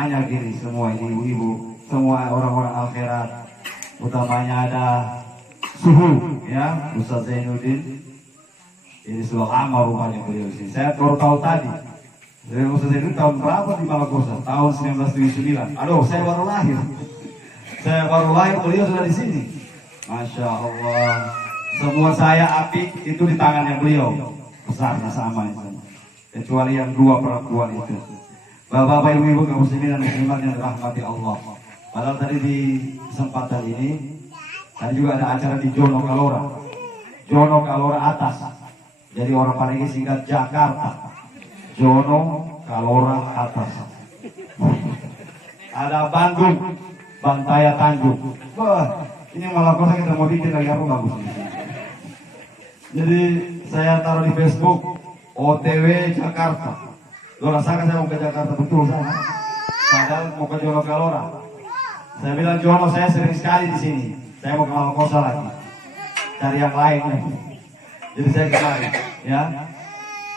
banyak ini semua ibu-ibu, semua orang-orang akhirat. Utamanya ada Suhu, ya, Ustaz Zainuddin. Ini sudah lama rumahnya beliau di sini. Saya baru tahu tadi. Jadi Ustaz Zainuddin tahun berapa di Malakosa? Tahun 1979. Aduh, saya baru lahir. Saya baru lahir, beliau sudah di sini. Masya Allah. Semua saya apik itu di tangannya beliau. Besarnya sama itu. Kecuali yang dua perempuan itu. Bapak-bapak, ibu-ibu kaum muslimin dan muslimat yang dirahmati Allah. Padahal tadi di kesempatan ini tadi juga ada acara di Jono Kalora. Jono Kalora atas. Jadi orang Parigi singkat Jakarta. Jono Kalora atas. Ada Bandung, Bantaya Tanjung. Wah, ini malah kosa kita mau bikin lagi apa bagus. Jadi saya taruh di Facebook OTW Jakarta. Lo rasakan saya mau ke Jakarta betul sana. Padahal mau ke Jono Kalora. Saya bilang Jono saya sering sekali di sini. Saya mau ke Malakosa lagi. Cari yang lain lagi. Jadi saya kembali, ya.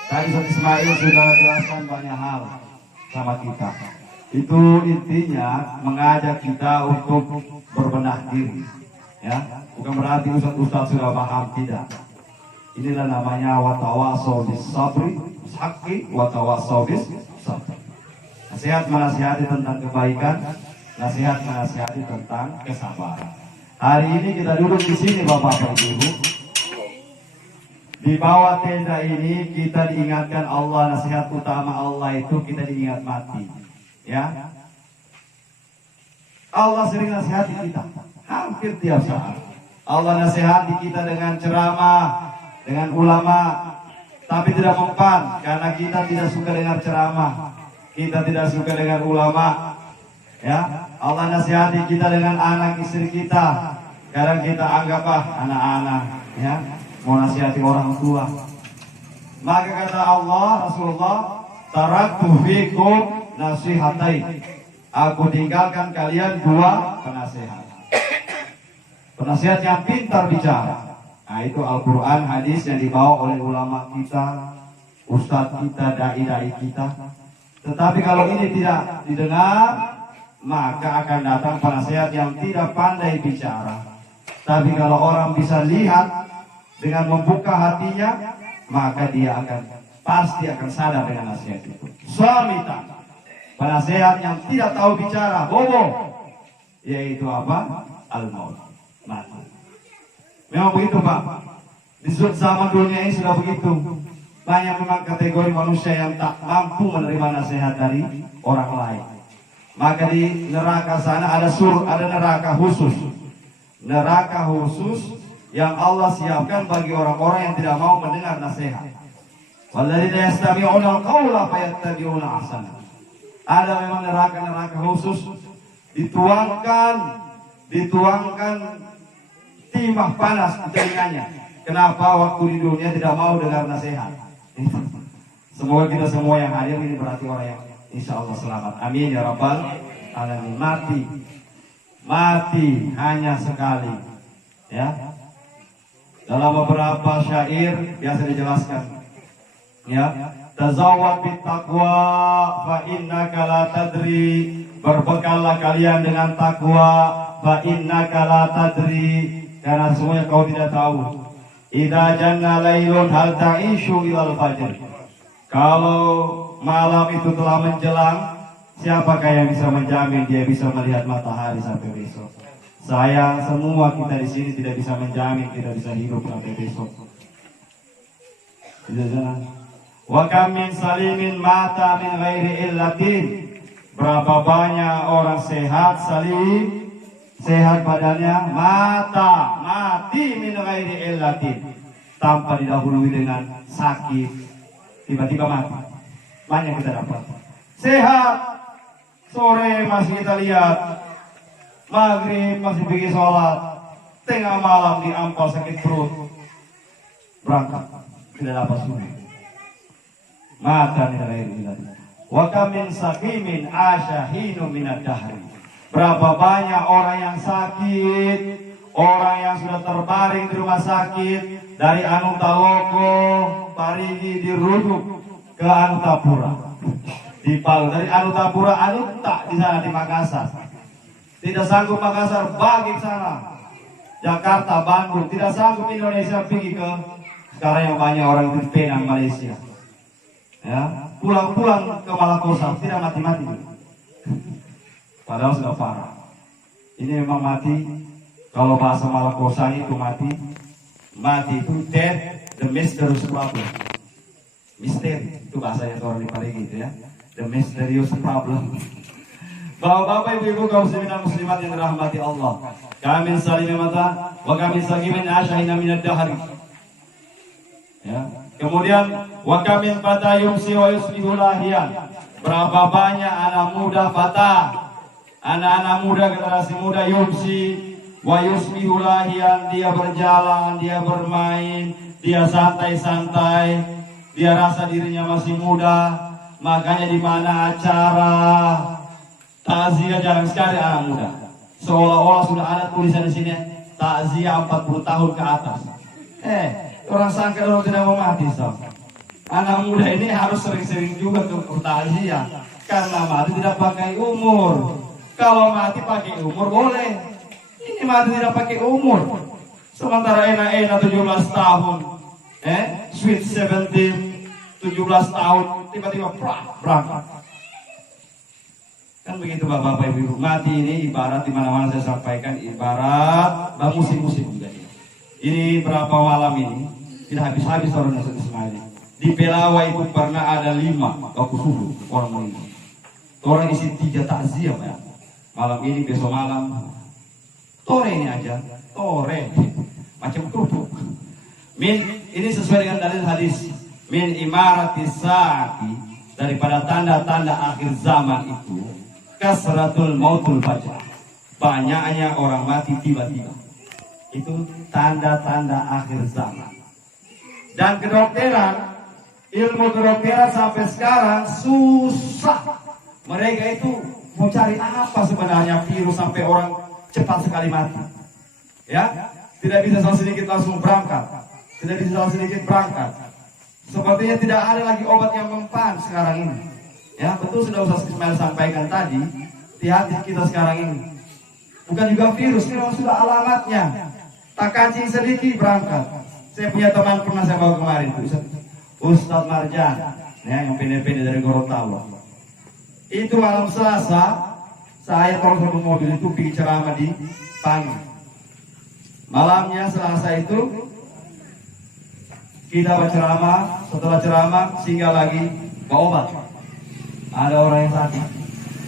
Tadi Ustaz Ismail sudah jelaskan banyak hal sama kita. Itu intinya mengajak kita untuk berbenah diri, ya. Bukan berarti ustaz sudah paham, tidak. Inilah namanya watawasau bis sabri, haqqi watawasau bis sabri. Nasihat menasihati tentang kebaikan, nasihat menasihati tentang kesabaran. Hari ini kita duduk di sini Bapak Ibu. Di bawah tenda ini kita diingatkan Allah, nasihat utama Allah itu kita diingat mati. Ya. Allah sering nasihati kita hampir tiap saat. Allah nasihati kita dengan ceramah, dengan ulama, tapi tidak mempan karena kita tidak suka dengar ceramah. Kita tidak suka dengan ulama. Ya, Allah nasihati kita dengan anak istri kita. Kadang kita anggap anak-anak, ya, mau nasihati orang tua. Maka kata Allah, Rasulullah, taraktu fikum nasihatain. Aku tinggalkan kalian dua penasihat. Penasihat yang pintar bicara. Nah, itu Al-Quran, hadis yang dibawa oleh ulama kita, ustadz kita, dai-dai kita. Tetapi kalau ini tidak didengar, maka akan datang penasihat yang tidak pandai bicara. Tapi kalau orang bisa lihat dengan membuka hatinya, maka dia pasti akan sadar dengan nasihat itu. Samita, penasihat yang tidak tahu bicara, bobo, yaitu apa? Al-maut, mati. Memang begitu Pak. Di zaman dunia ini sudah begitu. Banyak memang kategori manusia yang tak mampu menerima nasihat dari orang lain. Maka di neraka sana ada neraka khusus. Neraka khusus yang Allah siapkan bagi orang-orang yang tidak mau mendengar nasihat. Walladzina yastami'una al-qawla fayattabi'una ahsana. Ada memang neraka khusus dituangkan timah panas di telinganya. Kenapa waktu di dunia tidak mau dengar nasihat? Semoga kita semua yang hadir ini berarti orang yang insya Allah selamat. Amin ya rabbal alamin. Mati hanya sekali. Ya. Dalam beberapa syair biasa dijelaskan. Ya. Tazawwad bit taqwa fa innaka la tadri. Berbekallah kalian dengan takwa fa innaka la tadri. Karena semuanya kau tidak tahu. Idza janna lailun hal ta'ishu ilal fajr. Kalau malam itu telah menjelang, siapakah yang bisa menjamin dia bisa melihat matahari sampai besok? Saya semua kita di sini tidak bisa menjamin tidak bisa hidup sampai besok. Wa kam min salimin mata min ghairi illatin. Berapa banyak orang sehat salim, sehat badannya, mati min ghairi illatin, tanpa didahului dengan sakit, tiba-tiba mati. Banyak kita dapat. Sehat, sore masih kita lihat, maghrib masih pergi sholat, tengah malam diampal sakit perut, berangkat tidak dapat sunnah. Mata min ghairi illatin. Wa kam min saqimin asyahinu minad dahri. Berapa banyak orang yang sakit, orang yang sudah terbaring di rumah sakit, dari Anu Taloko, Parigi dirujuk ke Antapura. di Palu, dari Anutapura, Anuta di sana di Makassar. Tidak sanggup Makassar, bagi ke sana. Jakarta, Bandung, tidak sanggup Indonesia pergi ke sekarang yang banyak orang di Penang, Malaysia. Ya, pulang-pulang ke Malakosa, tidak mati-mati. Padahal sudah parah. Ini memang mati. Kalau bahasa Malakosa itu mati. Mati itu death, the mysterious problem. Misteri itu bahasanya orang di Parigi itu ya. The mysterious problem. Bapak-bapak, ibu-ibu, kaum muslimin dan muslimat yang dirahmati Allah. Kami salim mata, wa kami sagimin asyahina minad dahri. Ya. Kemudian wa kami fata yumsi wa yusbihu lahiyan. Berapa banyak anak muda fata, anak-anak muda, generasi muda yumsi wa yusbihu lahiyan, dia berjalan, dia bermain, dia santai-santai, dia rasa dirinya masih muda. Makanya di mana acara takziah jarang sekali anak muda. Seolah-olah sudah ada tulisan di sini takziah 40 tahun ke atas. Orang sangka orang tidak mau mati, so. Anak muda ini harus sering-sering juga ke takziah karena mati tidak pakai umur. Kalau mati pakai umur boleh. Ini mati tidak pakai umur. Sementara enak-enak 17 tahun, sweet 17, 17 tahun tiba-tiba berangkat. Kan begitu Bapak Ibu. Mati ini ibarat, di mana-mana saya sampaikan, ibarat musim-musim juga. Ini berapa malam ini tidak habis-habis orang Ismail. Di Pelawa itu pernah ada 5 waktu subuh orang meninggal. Orang isi 3 takziah ya. Malam ini, besok malam. Tore ini aja, tore macam kerupuk. Ini sesuai dengan dalil hadis. Min imaratis saati, daripada tanda-tanda akhir zaman itu kasratul mautul fajr, banyaknya orang mati tiba-tiba. Itu tanda-tanda akhir zaman. Dan kedokteran, ilmu kedokteran sampai sekarang susah. Mereka itu mau cari apa sebenarnya virus sampai orang cepat sekali mati. Ya, tidak bisa sedikit langsung berangkat, tidak bisa sedikit berangkat. Sepertinya tidak ada lagi obat yang mempan sekarang ini. Ya, betul sudah Ustaz Ismail sampaikan tadi. Hati-hati kita sekarang ini. Bukan juga virus, ini sudah alamatnya. Tak kancing sedikit berangkat. Saya punya teman pernah saya bawa kemarin, Ustaz Marjan, ya, yang pendek-pendek dari Gorontalo. Itu malam Selasa, saya kalau sama mobil itu pergi ceramah di Pagi. Malamnya Selasa itu kita berceramah, setelah ceramah singgah lagi bawa obat. Ada orang yang sakit,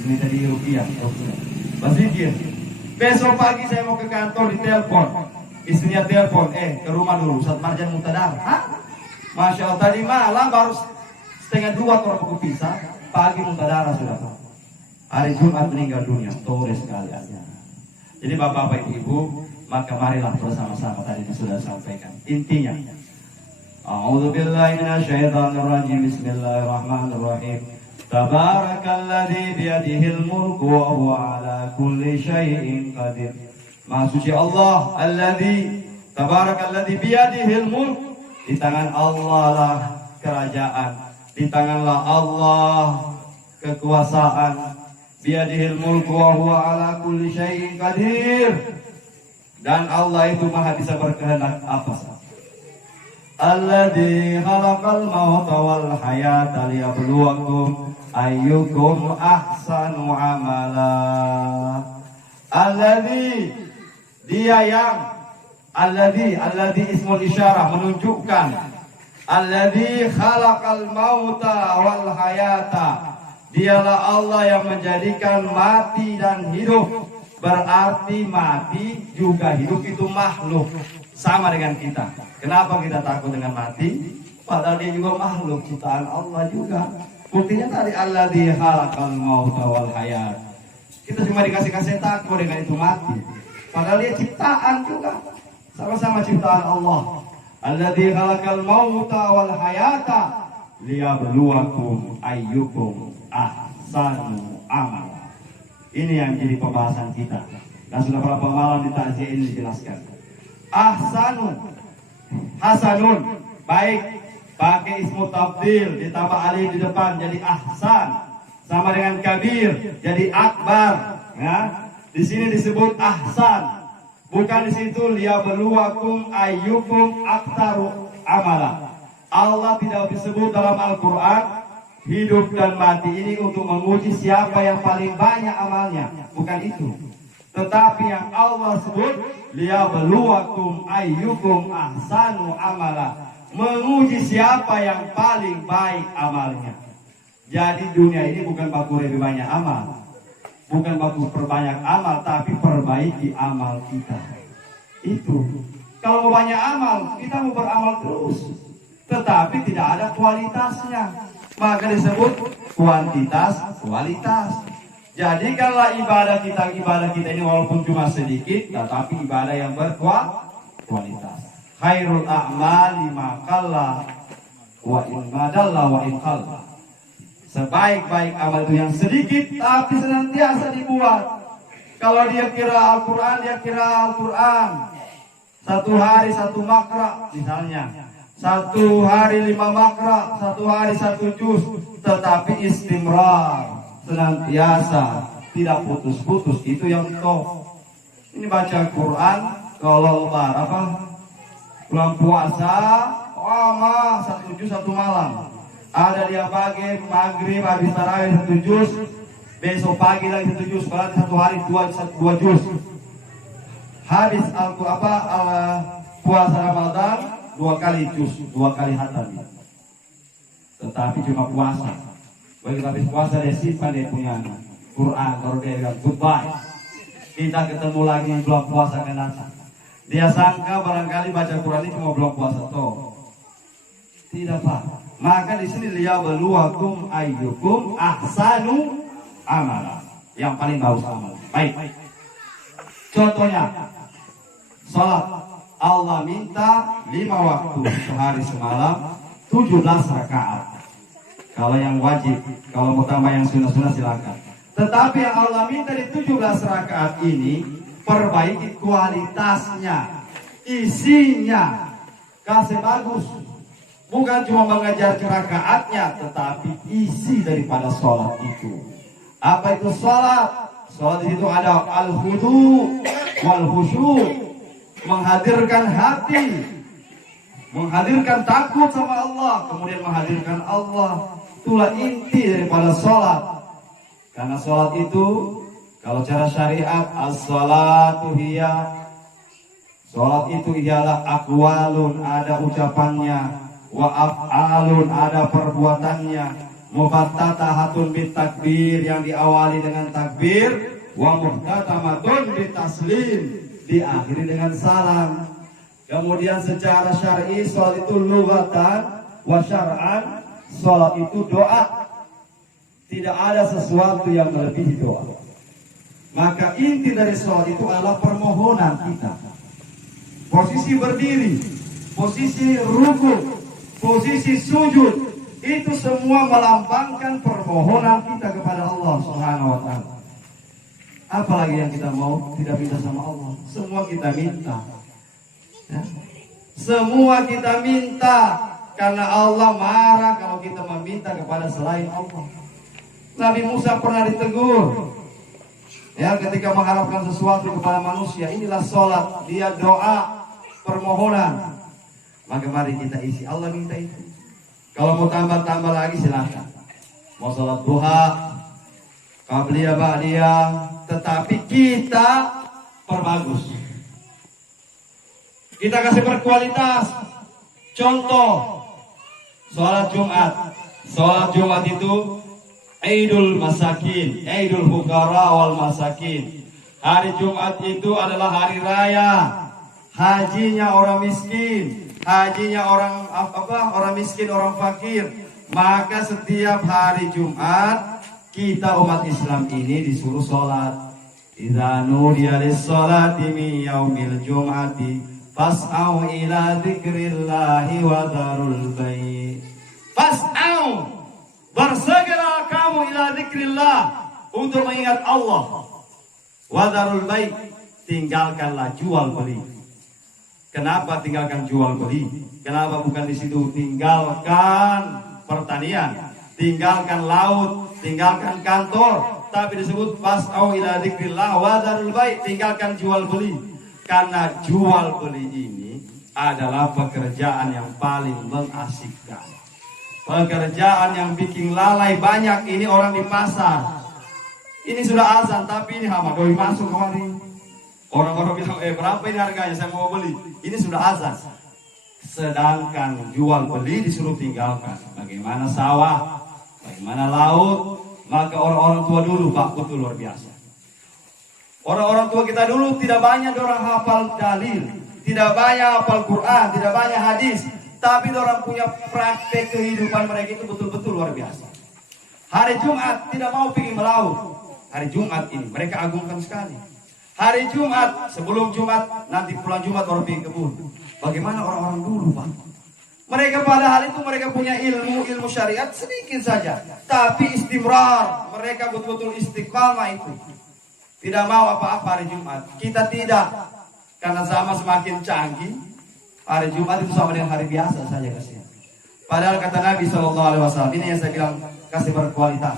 ini tadi rupiah, berpikir. Besok pagi saya mau ke kantor, ditelepon, istrinya telepon, ke rumah dulu, Ustaz Marjan Muntadar. Masya Allah, tadi malam baru 1:30 kalau buku pisah, pagi Muntadar sudah. Hari Jumat meninggal dunia, tore sekali aja. Jadi bapak-bapak ibu, maka marilah bersama-sama tadi sudah sampaikan. Intinya, A'udzu billahi minasyaitonir rajim. Bismillahirrahmanirrahim. Tabarakalladzi biyadihil mulku wa huwa ala kulli syai'in qadir. Maha suci Allah, alladzi tabarakalladzi biyadihil mulk. Di tangan Allah lah kerajaan, di tanganlah Allah kekuasaan. Biyadihil mulku wa huwa ala kulli syai'in qadir. Dan Allah itu maha bisa berkehendak apa saja. Alladzi khalaqal mauta wal hayata liyabluwakum ayyukum ahsanu amala. Alladzi, dia yang, alladzi ismul isyarah menunjukkan. Alladzi khalaqal mauta wal hayata, dialah Allah yang menjadikan mati dan hidup. Berarti mati juga hidup itu makhluk, sama dengan kita. Kenapa kita takut dengan mati? Padahal dia juga makhluk ciptaan Allah juga. Buktinya tadi alladzi khalaqal mauta wal hayat. Kita cuma dikasih takut dengan itu mati. Padahal dia ciptaan juga. Sama-sama ciptaan Allah. Alladzi khalaqal mauta wal hayata liyabluwakum ayyukum ahsanu amala. Ini yang jadi pembahasan kita. Dan sudah berapa malam di takziah ini dijelaskan. Ahsanun, hasanun, baik, pakai ismu tabdil ditambah alif di depan jadi ahsan. sama dengan kabir, jadi akbar. Ya, di sini disebut ahsan. Bukan di situ liyabluwakum ayyukum aktaru amala. Allah tidak disebut dalam Al-Quran hidup dan mati ini untuk menguji siapa yang paling banyak amalnya. Bukan itu. Tetapi yang Allah sebut liyabluwakum ayyukum ahsanu amala, menguji siapa yang paling baik amalnya. Jadi dunia ini bukan baku lebih banyak amal, bukan baku perbanyak amal, tapi perbaiki amal kita. Itu. Kalau mau banyak amal, kita mau beramal terus, tetapi tidak ada kualitasnya. Maka disebut kuantitas, kualitas. Jadikanlah ibadah kita ini walaupun cuma sedikit, tetapi ibadah yang berkualitas. Khairul a'mali ma qalla wa in madalla wa in qalla. Sebaik-baik amal itu yang sedikit tapi senantiasa dibuat. Kalau dia kira Al-Quran, dia kira Al-Quran. Satu hari satu makra misalnya. Satu hari 5 makra, satu hari 1 juz. Tetapi istimrar, senantiasa, tidak putus-putus. Itu yang top. Ini baca Quran, kalau bulan puasa, lama 1 juz 1 malam. Ada dia pagi, maghrib, habis tarawih 1 juz, besok pagi lagi 1 juz, berarti 1 hari 2 juz. Habis puasa Ramadan 2 kali juz, 2 kali hatam. Tetapi cuma puasa. Begitu habis puasa dia simpan dia punya Quran, baru dia bilang goodbye. Kita ketemu lagi bulan puasa akan datang. Dia sangka barangkali baca Quran ini cuma bulan puasa toh. Tidak, Pak. Maka di sini liyabluwakum ayyukum ahsanu amala, yang paling bagus amal. Baik. Contohnya salat, Allah minta 5 waktu sehari semalam 17 rakaat. Kalau yang wajib, kalau mau tambah yang sunnah-sunnah silakan. Tetapi yang Allah minta di 17 rakaat ini perbaiki kualitasnya, isinya, kasih bagus. Bukan cuma mengajar rakaatnya, tetapi isi daripada sholat itu. Apa itu sholat? Sholat itu ada al-khudu wal khusyuk, menghadirkan hati, menghadirkan takut sama Allah, kemudian menghadirkan Allah. Itulah inti daripada sholat. Karena sholat itu, kalau cara syariat, as-sholatu hiya, sholat itu ialah aqwalun, ada ucapannya, wa af'alun, ada perbuatannya, mufattatahatun bitakbir, yang diawali dengan takbir, wa muhtatamatun bitaslim, diakhiri dengan salam. Kemudian secara syar'i salat itu lughatan wa syar'an, salat itu doa. Tidak ada sesuatu yang melebihi doa. Maka inti dari salat itu adalah permohonan kita. Posisi berdiri, posisi ruku, posisi sujud, itu semua melambangkan permohonan kita kepada Allah Subhanahu wa taala. Apalagi yang kita mau tidak minta sama Allah, semua kita minta. Ya. Semua kita minta karena Allah marah kalau kita meminta kepada selain Allah. Nabi Musa pernah ditegur, ya, ketika mengharapkan sesuatu kepada manusia. Inilah sholat, dia doa permohonan. Maka mari kita isi, Allah minta itu. Kalau mau tambah-tambah lagi silakan. Mau sholat duha, qabliyah, ba'diyah, tetapi kita perbagus. Kita kasih berkualitas. Contoh, sholat Jumat. Sholat Jumat itu Idul Masakin, Idul Fuqara wal Masakin. Hari Jumat itu adalah hari raya hajinya orang miskin, hajinya orang miskin, orang fakir. Maka setiap hari Jumat kita umat Islam ini disuruh sholat. Idza nudiya lis-sholati min yaumil jum'ati fas'au ila dzikrillahi wa dzarul bai'. Fas'au, bersegera kamu ila dzikrillah, untuk mengingat Allah. Wa dzarul bai', tinggalkanlah jual beli. Kenapa tinggalkan jual beli? Kenapa bukan di situ tinggalkan pertanian, tinggalkan laut, tinggalkan kantor, tapi disebut fas'au ila dzikrillah wa dzarul bai', tinggalkan jual beli. Karena jual beli ini adalah pekerjaan yang paling mengasyikkan. Pekerjaan yang bikin lalai banyak ini orang di pasar. Ini sudah azan tapi ini hama doi masuk kemari. Orang-orang bilang, berapa ini harganya, saya mau beli. Ini sudah azan. Sedangkan jual beli disuruh tinggalkan. Bagaimana sawah, bagaimana laut. Maka orang-orang tua dulu, Pak, betul luar biasa. Orang-orang tua kita dulu tidak banyak orang hafal dalil, tidak banyak hafal Quran, tidak banyak hadis, tapi orang punya praktek kehidupan mereka itu betul-betul luar biasa. Hari Jumat tidak mau pergi melaut. Hari Jumat ini mereka agungkan sekali. Hari Jumat, sebelum Jumat, nanti pulang Jumat orang pergi kebun. Bagaimana orang-orang dulu, Pak? Mereka pada hari itu mereka punya ilmu syariat sedikit saja, tapi istimrar, mereka betul-betul istiqamah itu. Tidak mau apa-apa hari Jumat. Kita tidak. Karena zaman semakin canggih, hari Jumat itu sama dengan hari biasa saja kasihan. Padahal kata Nabi SAW, ini yang saya bilang kasih berkualitas.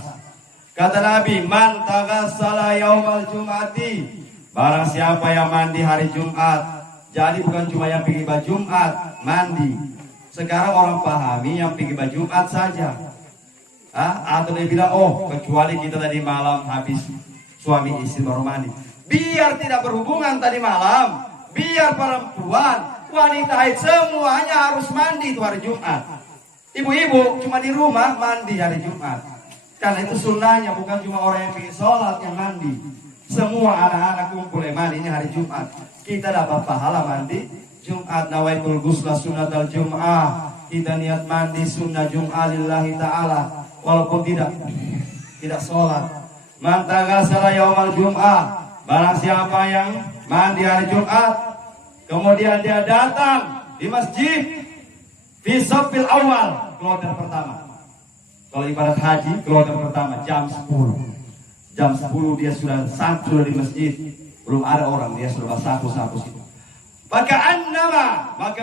Kata Nabi, man taghassala yaumal jum'ati, barang siapa yang mandi hari Jumat. Jadi bukan cuma yang pergi baju Jumat, mandi. Sekarang orang pahami yang pergi baju Jumat saja. Atau dia bilang, kecuali kita tadi malam habis suami istri baru mandi. Biar tidak berhubungan tadi malam, biar perempuan, wanita haid semuanya harus mandi itu hari Jumat. Ibu-ibu cuma di rumah mandi hari Jumat. Karena itu sunnahnya, bukan cuma orang yang pergi sholat yang mandi. Semua anak-anak kumpul mandi ini hari Jumat. Kita dapat pahala mandi Jumat. Nawaitul ghusla sunnatal Jum'ah. Kita niat mandi sunnah Jum'ah lillahi ta'ala. Walaupun tidak sholat. Man taghassala yaumal jum'ah, barang siapa yang mandi hari Jumat, kemudian dia datang di masjid fi shaffil awal, kloter pertama. Kalau ibadat haji, kloter pertama jam 10. Jam 10 dia sudah satu di masjid, belum ada orang, dia sudah sapu-sapu situ. Maka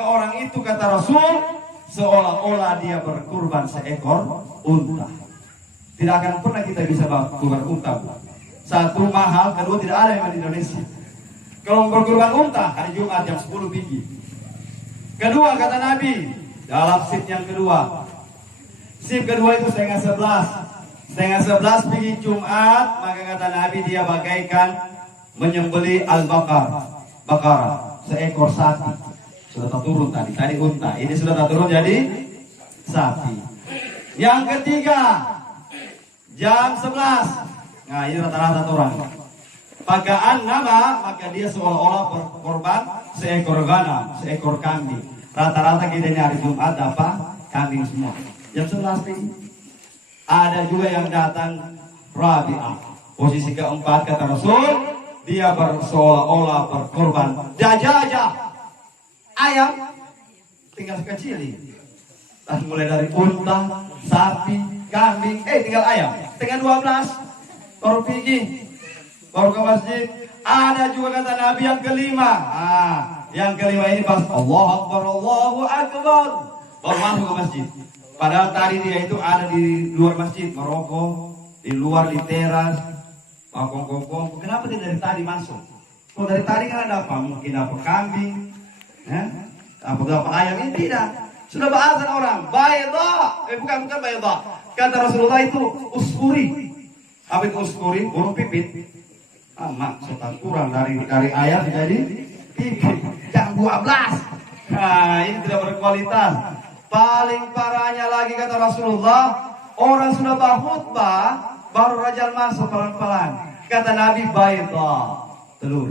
orang itu kata Rasul seolah-olah dia berkurban seekor unta. Tidak akan pernah kita bisa berkurban unta. Satu mahal, kedua tidak ada yang di Indonesia. Kalau berkurban unta hari Jumat jam 10 biji. Kedua kata Nabi dalam shift yang kedua. Shift kedua itu setengah 11. Setengah 11 biji Jumat, maka kata Nabi dia bagaikan menyembeli bakar seekor sapi. Sudah tak turun tadi unta. Ini sudah tak turun jadi sapi. Yang ketiga jam 11. Nah ini rata-rata orang. Pakaan nama, maka dia seolah-olah berkorban seekor ganam, seekor kambing. Rata-rata kita ini hari Jumat dapat kambing semua. Jam 11 ini. Ada juga yang datang Rabi'ah. Posisi keempat kata Rasul, dia seolah-olah berkorban dajajah. Ayam tinggal sekecil ini. Mulai dari unta, sapi, kambing, tinggal ayam. Setengah 12 baru pergi, baru ke masjid. Ada juga kata Nabi yang kelima. Yang kelima ini pas Allahu Akbar, Allahu Akbar, baru masuk ke masjid. Padahal tadi dia itu ada di luar masjid, merokok, di luar di teras, kongkong. Kenapa dia dari tadi masuk? Kalau dari tadi kan ada apa? Mungkin apa kambing, apa ayam, ini tidak. Sudah bahasa orang, bayda, bukan bayda. Kata Rasulullah itu uskuri. Apa itu uskuri? Burung pipit. Maksudnya kurang dari ayam jadi pipit. Jam 12. Nah, ini tidak berkualitas. Paling parahnya lagi kata Rasulullah, orang sudah berkhutbah, baru rajal masuk pelan-pelan. Kata Nabi bayda, telur.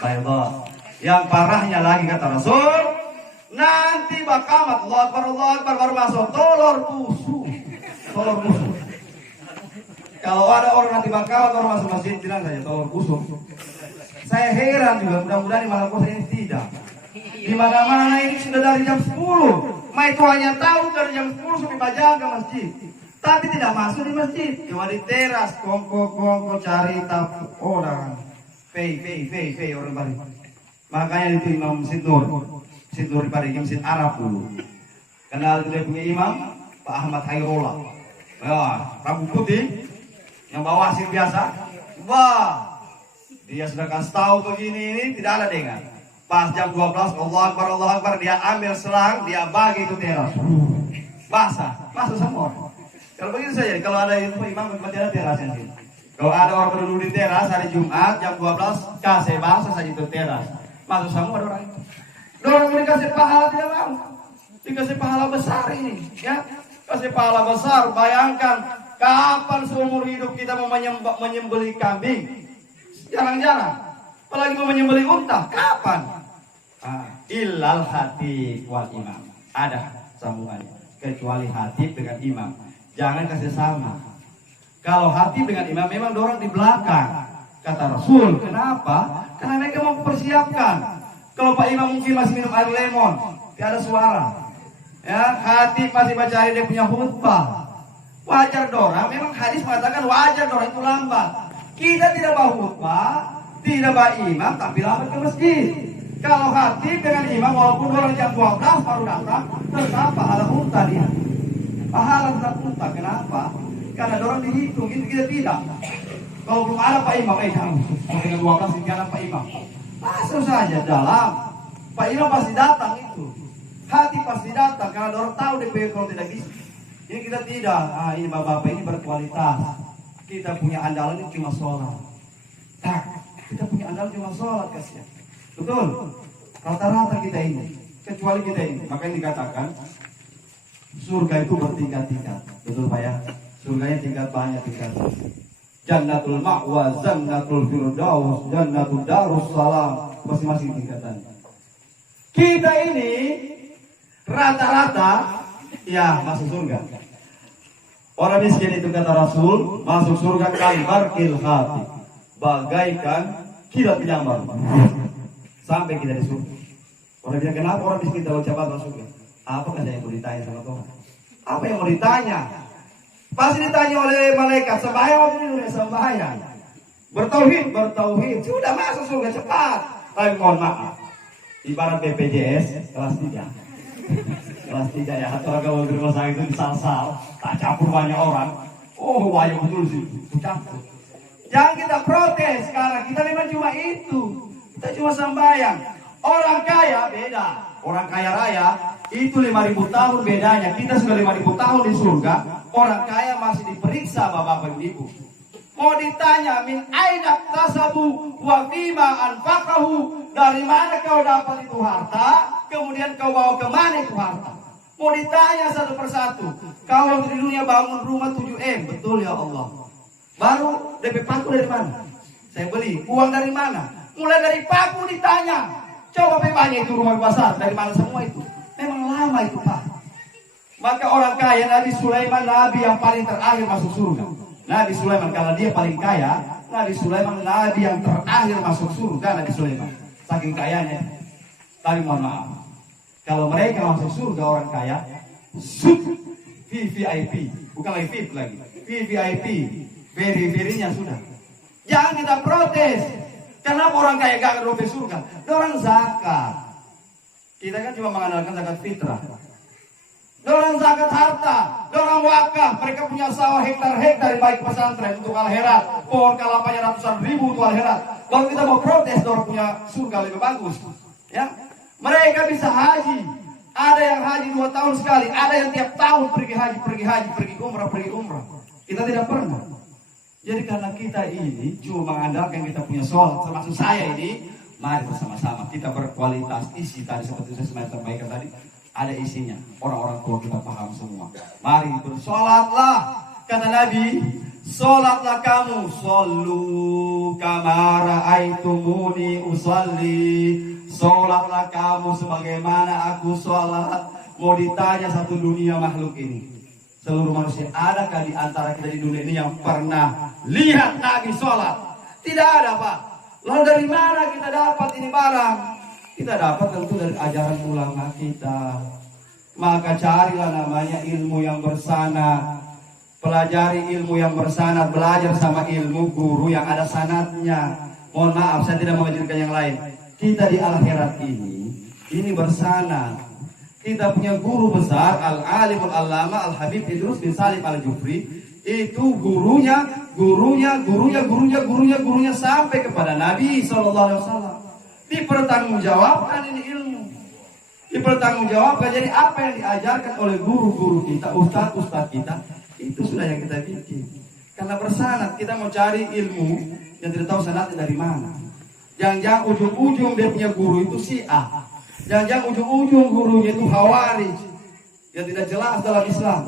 Bayda. Yang parahnya lagi kata Rasul, nanti bakamat Allah Akbar baru masuk telur busuk. Kalau ada orang nanti bakamat baru masuk masjid, bilang saja telur busuk. Saya heran juga, mudah-mudahan di malam puasa ini tidak. Di mana-mana ini sudah dari jam 10. Itu hanya tahu dari jam 10 sampai pajang ke masjid. Tapi tidak masuk di masjid. Cuma di teras, kongko cari tapu orang. Fei orang Bali. Makanya itu Imam Sidnur di Parigi, Masjid Arab dulu. Kenal dia punya imam, Pak Ahmad Hairullah. Ya, rambut putih, yang bawa hasil biasa. Wah, dia sudah kasih tahu begini ini tidak ada dengar. Pas jam 12, Allah Akbar, dia ambil selang, dia bagi itu teras. Basah semua. Kalau begitu saja, kalau ada itu imam berarti ada teras yang sini. Kalau ada orang berduduk di teras hari Jumat jam 12, kasih basah saja itu teras. Masuk semua orang itu. Orang yang dikasih pahala tidak mau. Dikasih pahala besar ini, ya. Kasih pahala besar. Bayangkan kapan seumur hidup kita mau menyembelih kambing? Jarang-jarang. Apalagi mau menyembelih unta. Kapan? Illal hati wal imam. Ada sambungannya. Kecuali hati dengan imam. Jangan kasih sama. Kalau hati dengan imam memang dorang di belakang. Kata Rasul. Kenapa? Karena mereka mau mempersiapkan. Kalau Pak Imam mungkin masih minum air lemon, tidak ada suara. Ya, hati masih baca dia punya khutbah. Wajar dorang. Memang hadis mengatakan wajar dorang itu lambat. Kita tidak bawa khutbah, tidak bawa imam, tapi lambat ke masjid. Kalau hati dengan imam, walaupun orang jam 12 baru datang, tetap pahala unta dia. Pahala tetap unta. Kenapa? Karena orang dihitung, itu kita tidak. Kalau belum ada Pak Imam, jangan. Dengan 12 tidak ada Pak Imam. Masuk saja dalam. Pak Imam pasti datang itu. Hati pasti datang karena orang tahu DP kalau tidak bisa. Ini kita tidak. Ini bapak-bapak ini berkualitas. Kita punya andalan ini cuma sholat. Kita punya andalan cuma sholat, kasihan. Betul. Rata-rata kita ini, kecuali kita ini. Makanya dikatakan surga itu bertingkat-tingkat. Betul Pak ya? Surganya tingkat banyak tingkat. Jannatul Ma'wa, Jannatul Firdaus, Jannatul Darussalam, masing-masing tingkatan. Kita ini rata-rata ya masuk surga. Orang miskin itu kata Rasul masuk surga kalbarqil hati, bagaikan kilat menyambar. Sampai kita di surga. Orang bilang kenapa orang miskin tahu cepat masuk surga? Apa kata yang mau ditanya sama Tuhan? Apa yang mau ditanya? Pasti ditanya oleh malaikat, sembahyang waktu ini sembahyang. Bertauhid, sudah masuk surga cepat. Tapi mohon maaf, ibarat BPJS kelas 3. Kelas 3 ya, atau kalau di rumah sakit itu disal-sal, tak campur banyak orang. Oh, banyak betul sih, campur. Jangan kita protes, karena kita memang cuma itu. Kita cuma sembahyang. Orang kaya beda. Orang kaya raya itu 5.000 tahun bedanya. Kita sudah 5.000 tahun di surga. Orang kaya masih diperiksa bapak ibu. Mau ditanya min aina tasabu wa fima anfaqahu, dari mana kau dapat itu harta, kemudian kau bawa ke mana itu harta. Mau ditanya satu persatu. Kau di dunia bangun rumah 7M, betul ya Allah. Baru DP paku dari mana? Saya beli. Uang dari mana? Mulai dari paku ditanya. Coba banyak itu rumah besar, dari mana semua itu? Memang lama itu Pak. Maka orang kaya Nabi Sulaiman, Nabi yang paling terakhir masuk surga. Nabi Sulaiman, kalau dia paling kaya, Nabi Sulaiman Nabi yang terakhir masuk surga. Nabi Sulaiman saking kayanya. Tapi mohon maaf, kalau mereka masuk surga orang kaya, VVIP, bukan lagi VIP lagi, VVIP, very-verynya sudah. Jangan kita protes. Kenapa orang kaya gak ke surga? Orang zakat. Kita kan cuma mengandalkan zakat fitrah. Orang zakat harta, orang wakaf, mereka punya sawah hektar-hektar baik pesantren untuk al-herat, pohon kelapanya ratusan ribu untuk al-herat. Kalau kita mau protes, orang punya surga lebih bagus. Ya, mereka bisa haji. Ada yang haji 2 tahun sekali, ada yang tiap tahun pergi haji, pergi umrah. Kita tidak pernah. Jadi karena kita ini cuma mengandalkan kita punya sholat, termasuk saya ini, mari bersama-sama kita berkualitas isi tadi seperti saya sampaikan tadi. Ada isinya, orang-orang tua kita paham semua. Mari bersolatlah, kata Nabi, solatlah kamu, sallu kama ra'aitumuni usalli. Solatlah kamu sebagaimana aku solat. Mau ditanya satu dunia makhluk ini, seluruh manusia, adakah di antara kita di dunia ini yang pernah lihat Nabi solat? Tidak ada Pak. Lalu dari mana kita dapat ini barang? Kita dapat tentu dari ajaran ulama kita. Maka carilah namanya ilmu yang bersana. Pelajari ilmu yang bersana. Belajar sama ilmu guru yang ada sanadnya. Mohon maaf, saya tidak mengajarkan yang lain. Kita di akhirat ini bersana. kita punya guru besar Al-Alimul Allama Al-Habib Idrus bin Salim Al-Jufri, itu gurunya sampai kepada Nabi SAW. Dipertanggungjawabkan ini ilmu, dipertanggungjawabkan. Jadi apa yang diajarkan oleh guru-guru kita, ustadz kita, itu sudah yang kita bikin. Karena bersanad, kita mau cari ilmu yang tidak tahu sanadnya dari mana. Jangan-jangan ujung-ujung dia punya guru itu Syiah. Jangan-jangan ujung-ujung gurunya itu Khawarij yang tidak jelas dalam Islam.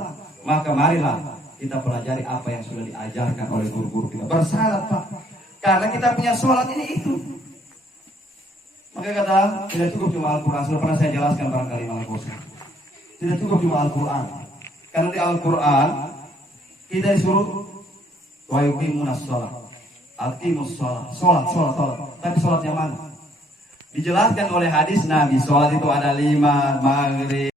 Maka marilah kita pelajari apa yang sudah diajarkan oleh guru-guru kita. Bersanad, Pak. Karena kita punya sholat ini itu. Maka kata, tidak cukup cuma Al-Quran. Sudah pernah saya jelaskan barangkali malam bosan. Tidak cukup cuma Al-Quran. Karena di Al-Quran kita disuruh wa yuqimunas shalah. Aqimus shalah. Sholat. Tapi sholat yang mana? Dijelaskan oleh hadis Nabi, sholat itu ada 5, maghrib,